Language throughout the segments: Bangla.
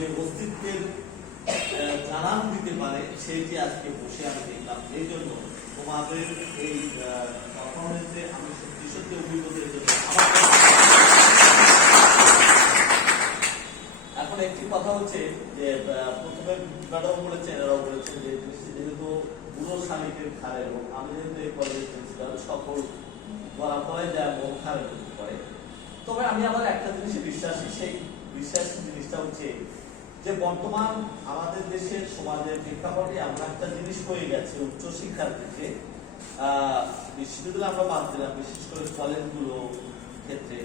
যে অস্তিত্বের জানান দিতে পারে সেইটি আজকে বসে আমি দেখলাম। এই জন্য তোমাদের এই পারফরমেন্সে আমি সত্যি সত্যি অভিজ্ঞতার জন্য এখন একটি কথা হচ্ছে যে প্রথমে ম্যাডাম বলেছেন, এরাও বলেছেন যে যেহেতু পুরো স্বামীকে খারে এবং আমি যেহেতু এই কলেজের প্রিন্সিপাল, সকল পড়ায় যায় মন খারে করে। তবে আমি আবার একটা জিনিসে বিশ্বাসী, সেই বিশ্বাসী জিনিসটা হচ্ছে যে বর্তমান আমাদের দেশের সমাজের প্রেক্ষাপটে আমরা একটা জিনিস হয়ে গেছে উচ্চশিক্ষার ক্ষেত্রে, বিশ্ববিদ্যালয় আমরা বাদ দিলাম, বিশেষ করে কলেজগুলো ক্ষেত্রে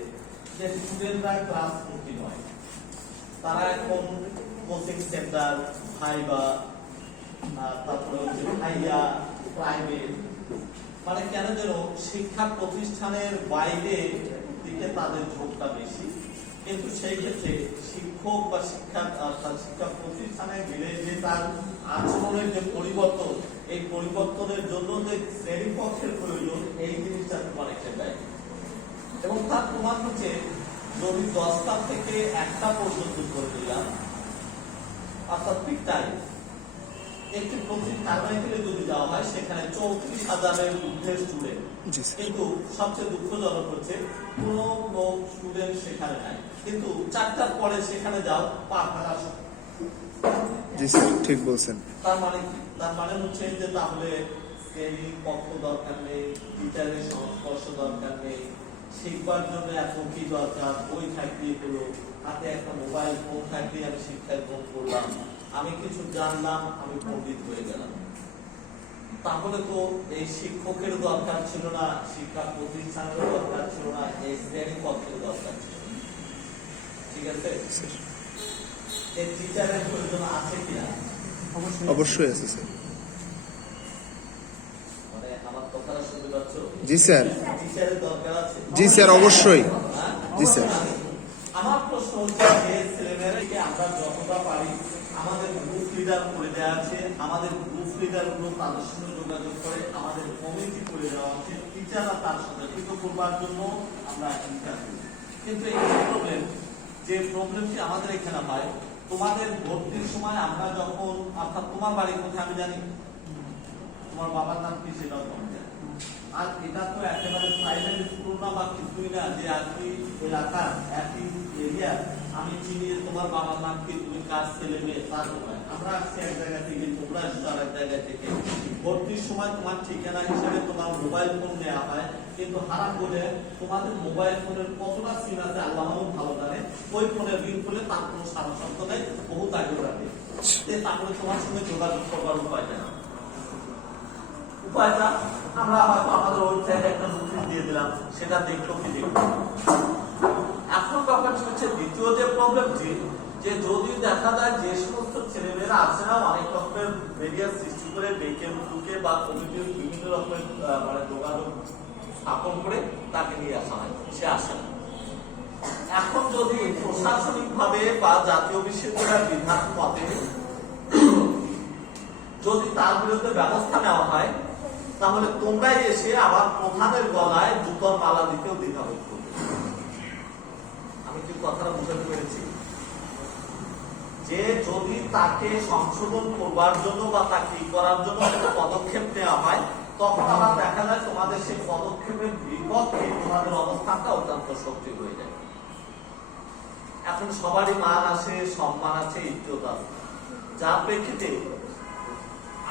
যে স্টুডেন্টরা ক্লাস ভর্তি নয়, তারা এখন কোচিং সেন্টার, ভাইবা, তারপরে হচ্ছে ভাইয়া, প্রাইভেট, মানে কেন যেন শিক্ষা প্রতিষ্ঠানের বাইরে দিকে তাদের ঝোঁকটা বেশি। কিন্তু সেই ক্ষেত্রে শিক্ষক বা শিক্ষা প্রতিষ্ঠানে গেলে যে তার আচরণের যে পরিবর্তন, এই পরিবর্তনের জন্য যে শ্রেণীকক্ষের প্রয়োজন, এই জিনিসটা অনেকটা দেয়। এবং তার প্রমাণ হচ্ছে যদি 10টা থেকে 1টা পর্যন্ত করে দিলাম, অর্থাৎ পিক টাইম, একটি কারমাইকেলে যদি যাওয়া হয় সেখানে 34,000-এর ঊর্ধ্বে স্টুডেন্ট, কিন্তু সবচেয়ে দুঃখজনক হচ্ছে কোনো স্টুডেন্ট সেখানে নাই, কিন্তু 4টার পরে সেখানে যাও পা থাকা। জি স্যার, ঠিক বলছেন। তার মানে কি? তার মানে হচ্ছে যে তাহলে শ্রেণী কক্ষ দরকার নেই, টিচারের সংস্পর্শ দরকার নেই, শিখবার জন্য এত কি দরকার, বই থাকলেই হলো, হাতে একটা মোবাইল ফোন থাকলেই আমি শিক্ষায় গ্রহণ করলাম, আমি কিছু জানলাম, আমি পণ্ডিত হয়ে গেলাম। তাহলে তো এই শিক্ষকের দরকার ছিল না, শিক্ষা প্রতিষ্ঠানের দরকার ছিল না, এই শ্রেণী কক্ষের দরকার ছিল। ঠিক আছে, এই টিচারের প্রয়োজন আছে কিনা? অবশ্যই আছে স্যার। মানে আমার কথাটা শুনতে পাচ্ছ? জি স্যার। টিচারের দরকার আছে? জি স্যার, অবশ্যই। জি স্যার। আমার প্রশ্ন হচ্ছে যে ছেলেমেয়েরাকে আমরা যতটা পারি আমাদের গ্রুপ লিডার করে দেওয়া আছে, আমাদের গ্রুপ লিডার গুলো তাদের সঙ্গে যোগাযোগ করে আমাদের কমিটি করে দেওয়া আছে, টিচাররা তার সাথে কৃত করবার জন্য আমরা কিন্তু এই প্রবলেম, যে প্রবলেমটি আমাদের এখানে হয়, তোমাদের ভর্তির সময় আমরা যখন, অর্থাৎ তোমার বাড়ি কোথায় আমি জানি, তোমার বাবার নাম কি সেটাও আমি জানি, আর এটা তো একেবারে প্রাইমারি স্কুল না বা কিছুই না যে একই এলাকার একই এরিয়া আমি চিনি তোমার বাবার নাম কি, তুমি কার ছেলে মেয়ে, তার নয়। আমরা আসছি এক জায়গা থেকে, তোমরা আসছো আর এক জায়গা থেকে। ভর্তির সময় তোমার ঠিকানা হিসেবে তোমার মোবাইল ফোন নেওয়া হয়, কিন্তু হারাম বলে তোমাদের মোবাইল ফোনের কতটা সিম আছে আল্লাহ ভালো জানে, ওই ফোনের বিল খুলে তার কোনো সারা শব্দ নেই, বহু আগে রাখে, তারপরে তোমার সঙ্গে যোগাযোগ করবার উপায় নেই। উপায়টা আমরা হয়তো আমাদের ওয়েবসাইটে একটা নোটিশ দিয়ে দিলাম, সেটা দেখলো কি দেখলো। এখন ব্যাপারটা হচ্ছে দ্বিতীয় যে প্রবলেমটি, যে যদি দেখা যায় যে সমস্ত ছেলেমেয়েরা আছে না অনেক রকমের মিডিয়া সৃষ্টি করে ডেকে ঢুকে বা কমিটির বিভিন্ন রকমের মানে যোগাযোগ স্থাপন করে তাকে নিয়ে আসা হয়, সে আসে না। এখন যদি প্রশাসনিক ভাবে বা জাতীয় বিশ্ববিদ্যালয়ের বিধান মতে যদি তার বিরুদ্ধে ব্যবস্থা নেওয়া হয়, তাহলে তোমরাই এসে আবার প্রধানের গলায় জুতোর মালা দিতেও দ্বিধাবোধ করবে। আমি কি কথাটা বুঝাতে পেরেছি? যে যদি তাকে সংশোধন করবার জন্য বা তাকে করার জন্য একটা পদক্ষেপ নেওয়া হয়, তখন আবার দেখা যায় তোমাদের সেই পদক্ষেপের বিপক্ষে তোমাদের অবস্থানটা অত্যন্ত শক্তি হয়ে যায়। এখন সবারই মান আছে, সম্মান আছে, ইজ্জত আছে, যার প্রেক্ষিতে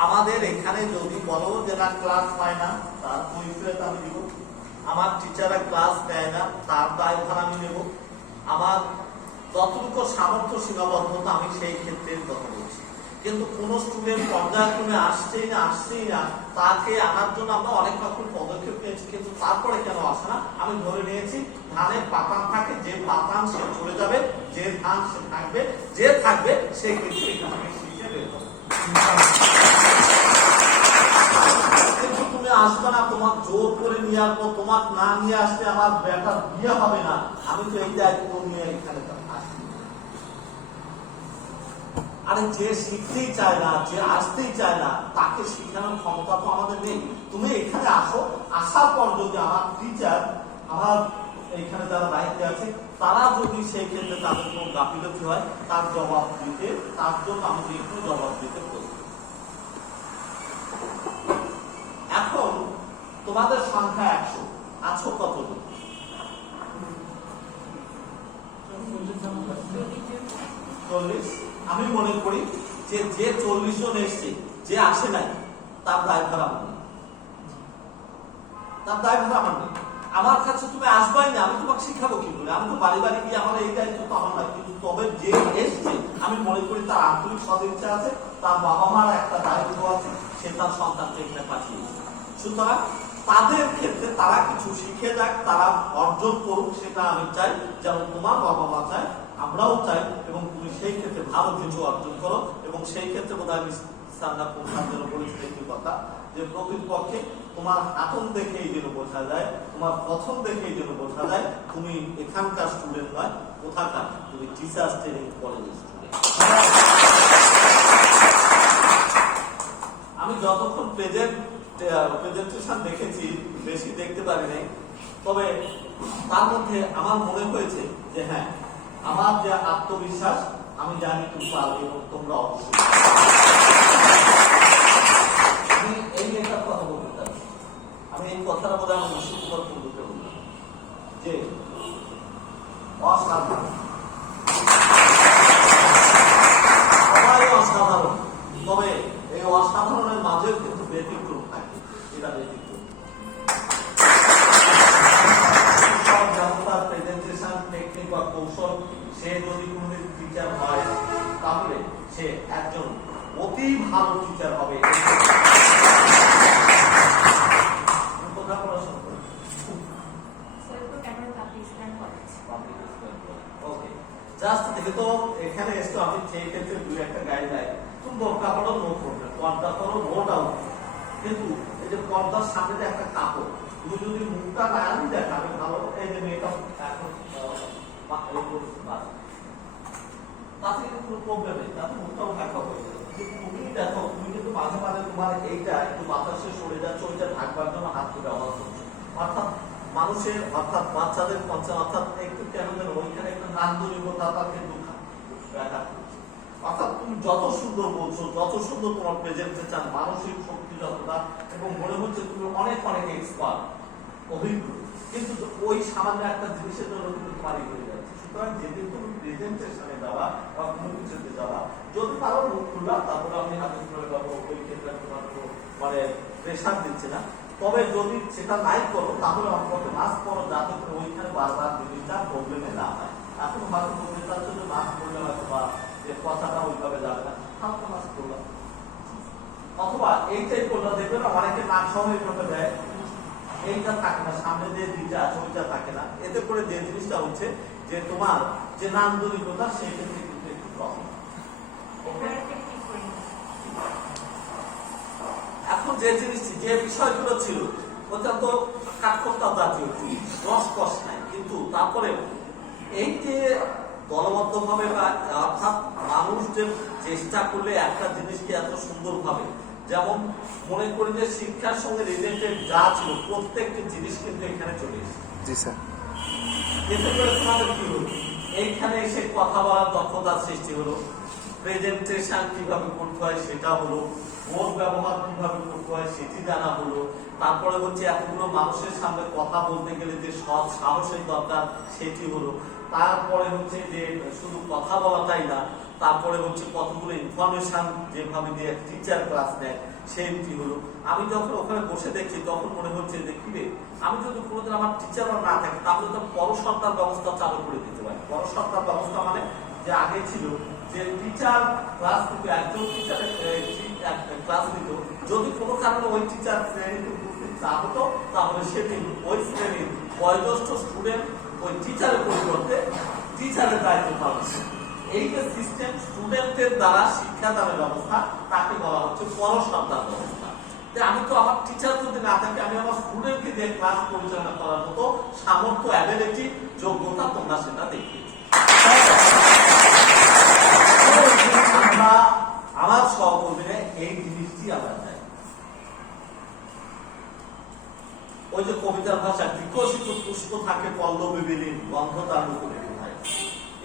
আমাদের এখানে যদি বলো যে না ক্লাস পায় না, তার কৈফিয়ত আমি দিব, আমার টিচাররা ক্লাস দেয় না, তার দায়ভার আমি নেব, আমার যতটুকু সামর্থ্য সীমাবদ্ধতা আমি সেই ক্ষেত্রে কথা বলছি। কিন্তু কোন স্টুডেন্ট পর্যায়ক্রমে আসছেই না, তাকে আনার জন্য আমরা অনেক রকম পদক্ষেপ নিয়েছি, কিন্তু তারপরে কেন আসে না? আমি ধরে নিয়েছি ধানের পাতান থাকে, যে পাতান সে চলে যাবে, যে ধান সে থাকবে, যে থাকবে সে কিন্তু এখান থেকে শিখে বের হবে। কিন্তু তুমি আসবে না, তোমার জোর করে নিয়ে আসবো, তোমার না নিয়ে আসতে আমার বেটা বিয়ে হবে না, আমি তো এই দায়িত্ব নিয়ে এখানে আসি। আরে যে শিখতেই চায় না, যে আসতেই চায় না, তাকে শিখানোর ক্ষমতা তো আমাদের নেই। তুমি এখানে আসো, আসার পর যদি আমার টিচার, আমার এখানে যারা দায়িত্বে আছে, তারা যদি সেই ক্ষেত্রে তাদের কোনো গাফিলতি হয় তার জবাব দিতে, তার জন্য আমি যে একটু জবাব দিতে প্রস্তুত। এখন তোমাদের সংখ্যা 100, আছো কতজন? 40। আমি মনে করি যে 40 জন এসছে, যে আসে নাই তার দায়ভার আমার নেই, তার দায়ভার আমার নেই। আমার কাছে তুমি আসবাই না, আমি তোমাকে শিখাবো কি করে? আমি তো বাড়ি বাড়ি গিয়ে আমার এই দায়িত্ব তো আমার নাই। কিন্তু তবে যে এসছে আমি মনে করি তার আন্তরিক সদিচ্ছা আছে, তার বাবা মার একটা দায়িত্ব আছে, সে তার সন্তানকে এখানে পাঠিয়েছে। সুতরাং তাদের ক্ষেত্রে তারা কিছু শিখে যাক, তারা অর্জন করুক, সেটা আমি চাই। যেমন তোমার বাবা মা চাই, আমরাও চাই, এবং তুমি সেই ক্ষেত্রে ভালো কিছু অর্জন করো। এবং সেই ক্ষেত্রে বোধ হয় সান্না প্রধান বলেছিল একটি কথা, যে প্রকৃতপক্ষে তোমার হাতন দেখেই যেন বোঝা যায়, তোমার প্রথম দেখেই যেন বোঝা যায় তুমি এখানকার স্টুডেন্ট নয়, কোথাকার, তুমি টিচার্স ট্রেনিং কলেজের স্টুডেন্ট। আমি যতক্ষণ প্রেজেন্টেশন দেখেছি, বেশি দেখতে পারি নাই, তবে তার মধ্যে আমার মনে হয়েছে যে হ্যাঁ, আমার যে আত্মবিশ্বাস, আমি জানি তুমি পারবে এবং তোমরা অবশ্যই। আমি এই মেয়েটার কথা বলতে চাই, আমি এই কথাটা বলে আমার মুসিবত বন্ধুকে বললাম যে অসাধারণ, সবাই অসাধারণ, তবে এই অসাধারণের মাঝেও কিন্তু ব্যতিক্রম থাকে। এটা ব্যতিক্রম। যেমন তার প্রেজেন্টেশন টেকনিক বা কৌশল, সে যদি কোনো টিচার হয় তাহলে সে একজন অতি ভালো টিচার হবে। কোথায় পড়াশোনা করে? ওকে, জাস্ট যেহেতু এখানে এসছো, আমি সেই ক্ষেত্রে দুই একটা গাইডলাইন, তুমি বোরকা পড়ো, নো প্রবলেম, পর্দা করো, নো ডাউট। কিন্তু এই যে পর্দার সামনে যে একটা কাপড়, তুমি যদি মুখটা লাগানি দেখাবে ভালো, এই যে মেকআপ এখন তাতে কোনো প্রবলেম নেই, তাতে মুখটাও ঢাকা হয়ে যাবে। তুমি দেখো, তুমি কিন্তু মাঝে মাঝে তোমার এইটা একটু বাতাসে সরে যাচ্ছে, ওইটা ঢাকবার জন্য হাতকে ব্যবহার করছো। অর্থাৎ মানুষের, অর্থাৎ বাচ্চাদের অর্থাৎ একটু কেন যেন ওইখানে একটা নান্দনিকতা তার কিন্তু দেখা। অর্থাৎ তুমি যত সুন্দর বলছো, যত সুন্দর তোমার প্রেজেন্টেশন, মানসিক শক্তি যতটা, এবং মনে হচ্ছে তুমি অনেক অনেক এক্সপার্ট, অভিজ্ঞ, কিন্তু ওই সামান্য একটা জিনিসের জন্য কিন্তু তোমার হয়ে যাচ্ছে। সুতরাং যেদিন তুমি প্রেজেন্টেশনে যাবা বা কোনো কিছুতে যাবা, যদি পারো মুখ খুলবা, তারপরে আমি হাতে তুলে যাবো, ওই ক্ষেত্রে তোমার মানে প্রেশার দিচ্ছে না। তবে যদি সেটা নাই করো, তাহলে অন্তত মাস্ক করো, যাতে করে ওইখানে বারবার জিনিসটা প্রবলেমে না হয়। এখন হয়তো বলতে চাচ্ছ যে মাস্ক করলে হয়তো বা যে কথাটা ওইভাবে যাবে না, হালকা মাস্ক করলাম, অথবা এইটাই করলে দেখবে না অনেকে নাক সহ এইভাবে দেয়, এইটা থাকে না, সামনে যে দিকটা আছে ওইটা থাকে না। এতে করে যে জিনিসটা হচ্ছে যে তোমার যে নান্দনিকতা, সেই ক্ষেত্রে কিন্তু একটু প্রবলেম। এখন যে জিনিসটি, যে বিষয়গুলো ছিল অত্যন্ত কাঠখোট্টা জাতীয়, রসকস নাই, কিন্তু তারপরে এই যে দলবদ্ধ ভাবে বা অর্থাৎ মানুষ যে চেষ্টা করলে একটা জিনিসকে এত সুন্দর ভাবে, যেমন মনে করি যে শিক্ষার সঙ্গে রিলেটেড যা ছিল প্রত্যেকটি জিনিস কিন্তু এখানে চলে এসেছে। জি স্যার। এতে করে তোমাদের কি হলো, এইখানে এসে কথা বলার দক্ষতার সৃষ্টি হলো, প্রেজেন্টেশন কিভাবে করতে হয় সেটা হলো, বোর্ড ব্যবহার কিভাবে করতে হয় সেটি জানা হলো, তারপরে হচ্ছে এতগুলো মানুষের সামনে কথা বলতে গেলে যে সৎ সাহসের দরকার সেটি হলো, তারপরে হচ্ছে যে শুধু কথা বলাটাই না, তারপরে হচ্ছে কতগুলো ইনফরমেশন যেভাবে দিয়ে টিচার ক্লাস নেয় সেইটি হলো। আমি যখন ওখানে বসে দেখছি তখন মনে হচ্ছে যে কি রে, আমি যদি কোনোদিন আমার টিচারও না থাকে তাহলে তো পরসত্তার ব্যবস্থা চালু করে দিতে পারি। পরসত্তার ব্যবস্থা মানে যে আগে ছিল যে টিচার ক্লাস দিত, একজন টিচারের ক্লাস দিত, যদি কোনো কারণে ওই টিচার শ্রেণীতে উপস্থিত না হতো তাহলে সেদিন ওই শ্রেণীর বয়োজ্যেষ্ঠ স্টুডেন্ট ওই টিচারের পরিবর্তে টিচারের দায়িত্ব পালন। এই যে সিস্টেম, স্টুডেন্টের দ্বারা শিক্ষাদানের ব্যবস্থা, তাকে বলা হচ্ছে পরসত্তার ব্যবস্থা। আমি তো আমার টিচার যদি না থাকে, আমি আমার স্টুডেন্টকে যে ক্লাস পরিচালনা করার মতো সামর্থ্য, অ্যাবিলিটি, যোগ্যতা তোমরা সেটা দেখিয়েছো। আমরা আমার সহকর্মীরা এই জিনিসটি আমরা চাই। ওই যে কবিতার ভাষা, বিকশিত পুষ্প থাকে পল্লবী বিলীন, গন্ধ তার মুকুরে।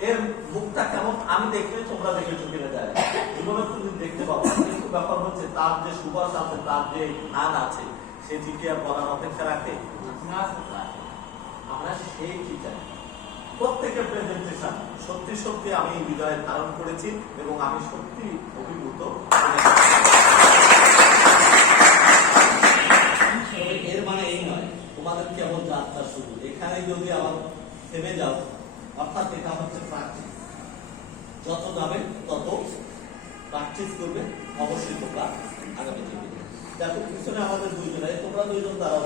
এর মুখটা কেমন আমি দেখলে তোমরা দেখে চোখে যায়, জীবনে তুমি দেখতে পাবো। কিন্তু ব্যাপার হচ্ছে তার যে সুবাস আছে, তার যে ধান আছে, সে কি আর বলার অপেক্ষা রাখে? আমরা সেই কি চাই। প্রত্যেকের প্রেজেন্টেশন সত্যি সত্যি আমি হৃদয়ে ধারণ করেছি এবং আমি সত্যি অভিভূত। এর মানে এই নয় তোমাদের কেবল যাত্রা শুরু, এখানে যদি আবার থেমে যাও, অর্থাৎ এটা হচ্ছে প্র্যাকটিস। যত যাবে তত প্র্যাকটিস করবে, অবশ্যই তোমরা আগামী দিনে। দেখো পিছনে আমাদের দুইজন, তোমরা দুইজন দাঁড়াও।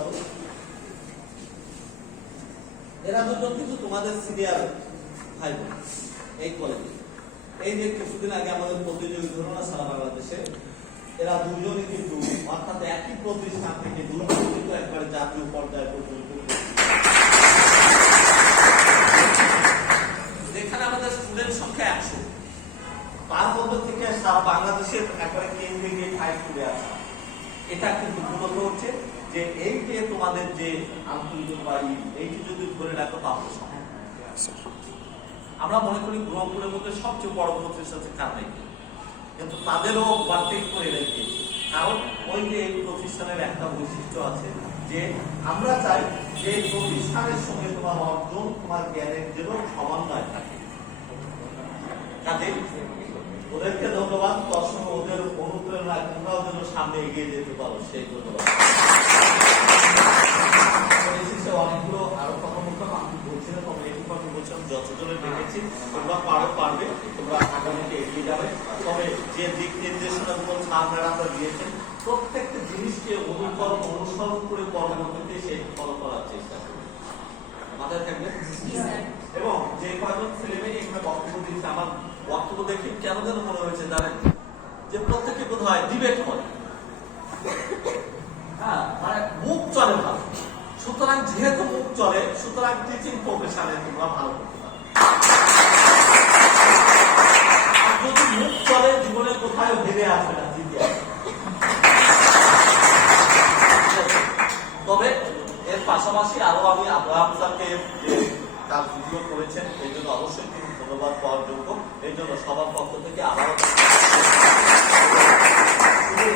এরা দুজন কিন্তু তোমাদের সিনিয়র ভাই বোন এই কলেজে। এই যে কিছুদিন আগে আমাদের প্রতিযোগিতা হলো না সারা বাংলাদেশে, এরা দুজনই কিন্তু অর্থাৎ একই প্রতিষ্ঠান থেকে দুজন কিন্তু একবারে জাতীয় পর্যায়ে পর্যন্ত, যেখানে আমাদের স্টুডেন্ট সংখ্যা 100, তার মধ্যে থেকে সারা বাংলাদেশের একবারে কেন্দ্রে গিয়ে ফাইট করে আসা। এটা কিন্তু মূলত হচ্ছে যে এই যে তোমাদের যে আন্তরিকতা, এইটি যদি ধরে রাখো তাহলে আমরা মনে করি গ্রহপুরের মধ্যে সবচেয়ে বড় প্রতিষ্ঠান হচ্ছে কারণে, কিন্তু তাদেরও ওভারটেক করে রেখে। কারণ ওই যে এই প্রতিষ্ঠানের একটা বৈশিষ্ট্য আছে যে আমরা চাই যে প্রতিষ্ঠানের সঙ্গে তোমার অর্জন, তোমার জ্ঞানের যেন সমন্বয় থাকে। কাজে ওদেরকে ধন্যবাদ, দর্শক ওদের অনুপ্রেরণা তোমরাও যেন সামনে এগিয়ে যেতে পারো, সেই ধন্যবাদ। অনেকগুলো আরো কথা বলতাম, আমি বলছিলাম তোমরা একটু কথা বলছিলাম, যতজনে দেখেছি তোমরা পারবে, তোমরা আগামীতে এগিয়ে যাবে। তবে যে দিক নির্দেশনা গুলো স্যার ম্যাডামরা দিয়েছেন, প্রত্যেকটা জিনিসকে অনুসরণ করে পরবর্তীতে সেই ফলো করার চেষ্টা করবে, মাথায় থাকবে। এবং যে কয়েকজন ছেলেমেয়ে এখানে বক্তব্য দিচ্ছে, আমার বক্তব্য দেখে কেন যেন মনে হয়েছে জানেন, যে প্রত্যেকে বোধ হয় ডিবেট করে, হ্যাঁ, মানে মুখ চলে ভালো। সুতরাং যেহেতু মুখ চলে, সুতরাং টিচিং প্রফেশনে তোমরা ভালো করতে পারো। যদি মুখ চলে, জীবনে কোথায় হেরে আসবে না, জিতে আসবে। তবে এর পাশাপাশি আরো আমি আব্রাহাম স্যারকে তার ভিডিও করেছেন, এই জন্য অবশ্যই তিনি ধন্যবাদ পাওয়ার যোগ্য। এই জন্য সবার পক্ষ থেকে আবারও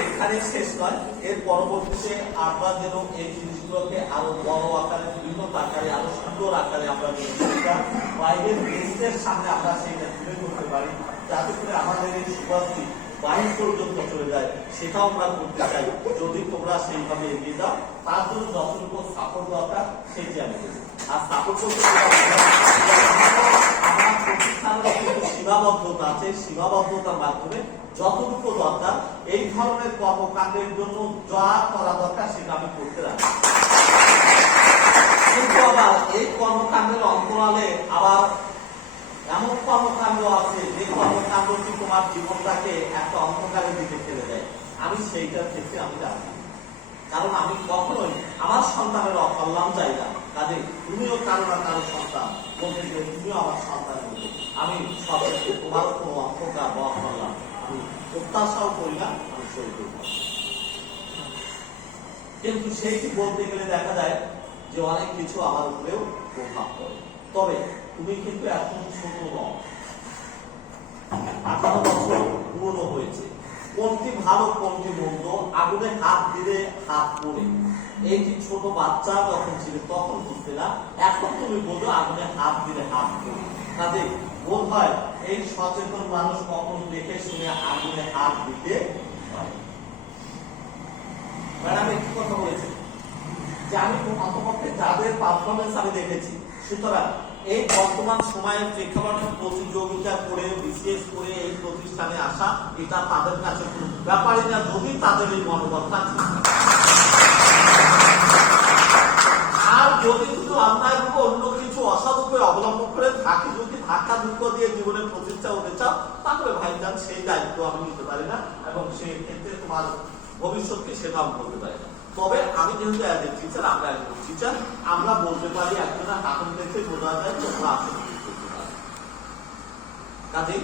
এখানে শেষ নয়, এর পরবর্তীতে আমরা যেন এই জিনিসগুলোকে আরো বড় আকারে, বিভিন্ন আকারে, আরো সুন্দর আকারে আমরা বাইরের দেশের সামনে আমরা সেইটা তুলে ধরতে পারি, যাতে করে আমাদের এই সুবাসটি বাইরে পর্যন্ত চলে যায়। সেটাও আমরা করতে চাই। যদি তোমরা সেইভাবে এগিয়ে যাও, তার জন্য যতটুকু সাপোর্ট দরকার সেটি আমি দেবো। আর সাপোর্ট করতে আমার প্রতিষ্ঠানের কিন্তু সীমাবদ্ধতা আছে, সীমাবদ্ধতার মাধ্যমে যতটুকু দরকার এই ধরনের কর্মকাণ্ডের জন্য যা করা দরকার সেটা আমি করতে রাখি। কিন্তু আবার এই কর্মকাণ্ডের অন্তরালে আবার এমন কর্মকাণ্ড আছে যে কর্মকাণ্ডটি তোমার জীবনটাকে একটা অন্ধকারের দিকে ঠেলে দেয়। আমি সেইটার ক্ষেত্রে আমি জানি, কারণ আমি কখনোই আমার সন্তানের অকল্যাণ চাই না। কাজে তুমিও কারো না কারো সন্তান, বলতে গেলে তুমিও আমার সন্তানের মতো। আমি সবাইকে তোমার কোনো অন্ধকার বা অকল্যাণ আমি প্রত্যাশাও করি না, আমি সই করি না। কিন্তু সেইটি বলতে গেলে দেখা যায় যে অনেক কিছু আমার উপরেও প্রভাব পড়ে। তবে তুমি কিন্তু এখন ছোট নও, 18 বছর পুরনো হয়েছে। কোনটি ভালো কোনটি মন্দ আগুনে হাত দিলে হাত পড়ে, এইটি ছোট বাচ্চা যখন ছিল তখন বুঝতে না, এখন তুমি বোঝো আগুনে হাত দিলে হাত পড়ে। কাজে বোধ হয় এই সচেতন মানুষ কখন দেখে শুনে আগুনে হাত দিতে পারে। ম্যাডাম একটি কথা বলেছে যে আমি অন্তপক্ষে যাদের পারফরমেন্স আমি দেখেছি, সুতরাং এই বর্তমান সময়ে প্রেক্ষাপটে প্রতিযোগিতা করে বিশেষ করে এই প্রতিষ্ঠানে আসা, এটা তাদের কাছে কোনো ব্যাপারই না, যদি তাদের এই মনোবল থাকে। আর যদি শুধু অন্যায় রূপে অন্য কিছু অসাধুকে অবলম্বন করে থাকে, যদি ধাক্কা দুঃখ দিয়ে জীবনের প্রতিষ্ঠা হতে চাও, তাহলে ভাইজান সেই দায়িত্ব আমি নিতে পারি না, এবং সেই ক্ষেত্রে তোমার ভবিষ্যৎকে সেটা আমি বলতে পারি না। তবে আমি যেহেতু অ্যাজ এ টিচার, আমরা একজন টিচার, আমরা বলতে পারি একজনা কারণ দেখে বোঝা যায় তোমরা আসলে কি করতে পারো। কাজেই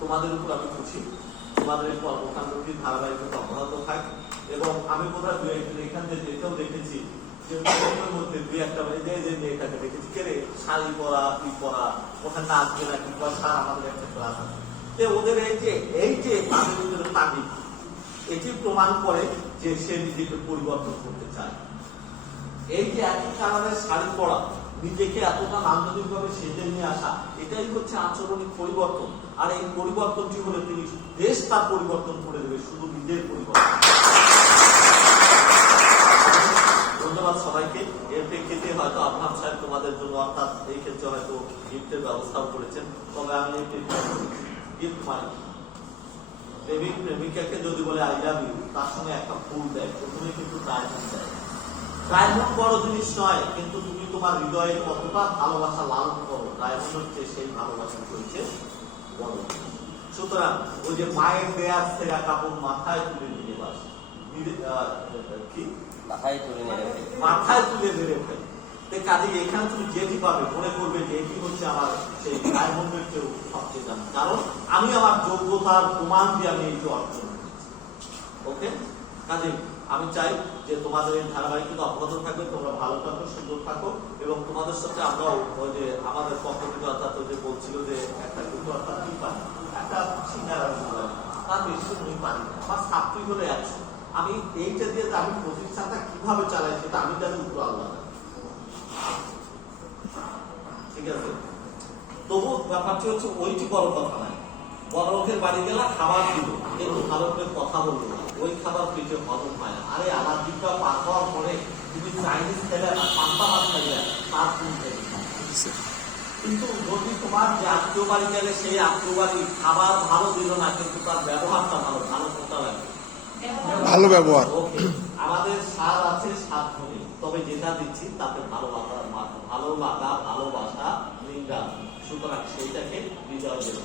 তোমাদের উপর আমি খুশি, তোমাদের এই কর্মকাণ্ডটির ধারাবাহিকতা অব্যাহত থাক। এবং আমি বোধহয় দু একদিন এখান থেকে যেতেও দেখেছি যে মেয়েদের মধ্যে দুই একটা যে মেয়েটাকে দেখেছি কে রে শাড়ি পরা ই পরা ওখানে নাচবে না কি স্যার আমাদের একটা ক্লাস আছে ওদের এই যে তাদের ভিতরে তাগিদ এটি প্রমাণ করে যে সে নিজেকে পরিবর্তন করতে চায়। এই যে একই কারণের শাড়ি পরা নিজেকে এতটা নান্দনিক ভাবে সেজে নিয়ে আসা এটাই হচ্ছে আচরণিক পরিবর্তন। আর এই পরিবর্তনটি হলে তিনি দেশ তার পরিবর্তন করে দেবে, শুধু নিজের পরিবর্তন। ধন্যবাদ সবাইকে। এর প্রেক্ষিতে হয়তো আবহাম সাহেব তোমাদের জন্য অর্থাৎ এই ক্ষেত্রে হয়তো গিফটের ব্যবস্থাও করেছেন। তবে আমি এই গিফট মানে প্রেমিক প্রেমিকাকে যদি বলে আই লাভ ইউ তার সঙ্গে একটা ফুল দেয়, প্রথমে কিন্তু ডায়মন্ড দেয়। ডায়মন্ড বড় জিনিস নয়, কিন্তু তুমি তোমার হৃদয়ে কতটা ভালোবাসা লালন করো ডায়মন্ড হচ্ছে সেই ভালোবাসা হচ্ছে বড়। সুতরাং ওই যে মায়ের দেয়ার সেরা কাপড় মাথায় তুলে নিয়ে বাস কি মাথায় তুলে ধরে ফেলে। কাজে এখানে তুমি যেটি পাবে মনে করবে যে এটি হচ্ছে আমার সেই ডায়মন্ডের চেয়েও সবচেয়ে দামি, কারণ আমি আমার যোগ্যতার প্রমাণ দিয়ে আমি এই যে অর্জন করেছি। ওকে, কাজে আমি চাই যে তোমাদের এই ধারাবাহিকতা অব্যাহত থাকবে, তোমরা ভালো থাকো, সুন্দর থাকো, এবং তোমাদের সাথে আমরাও ওই যে আমাদের পক্ষ থেকে অর্থাৎ ওই যে বলছিল যে একটা কিন্তু অর্থাৎ কি পাই একটা সিঙ্গারা তার বেশি তুমি পারি আমার ছাত্রী হলে 100। আমি এইটা দিয়ে আমি প্রতিষ্ঠানটা কিভাবে চালাই সেটা আমি জানি উপর আল্লাহ, ঠিক আছে। তবু ব্যাপারটি হচ্ছে ওইটি বড় কথা নয়। বড় লোকের বাড়ি গেলা খাবার দিল কিন্তু ভালো করে কথা বললো না, ওই খাবার পেটে হজম হয় না। আরে আলার দিকটা পার হওয়ার পরে তুমি চাইনিজ খেলে না পান্তা ভাত খাইলে তার কিন্তু যদি তোমার যে আত্মীয় বাড়ি গেলে সেই আত্মীয় বাড়ি খাবার ভালো দিল না কিন্তু তার ব্যবহারটা ভালো, ভালো কোনটা লাগে? ভালো ব্যবহার। ওকে, আমাদের স্বাদ আছে স্বাদ ধরে, তবে যেটা দিচ্ছি তাতে ভালো লাগা ভালোবাসা নিন্দা, সুতরাং সেইটাকে বিজয় দেব।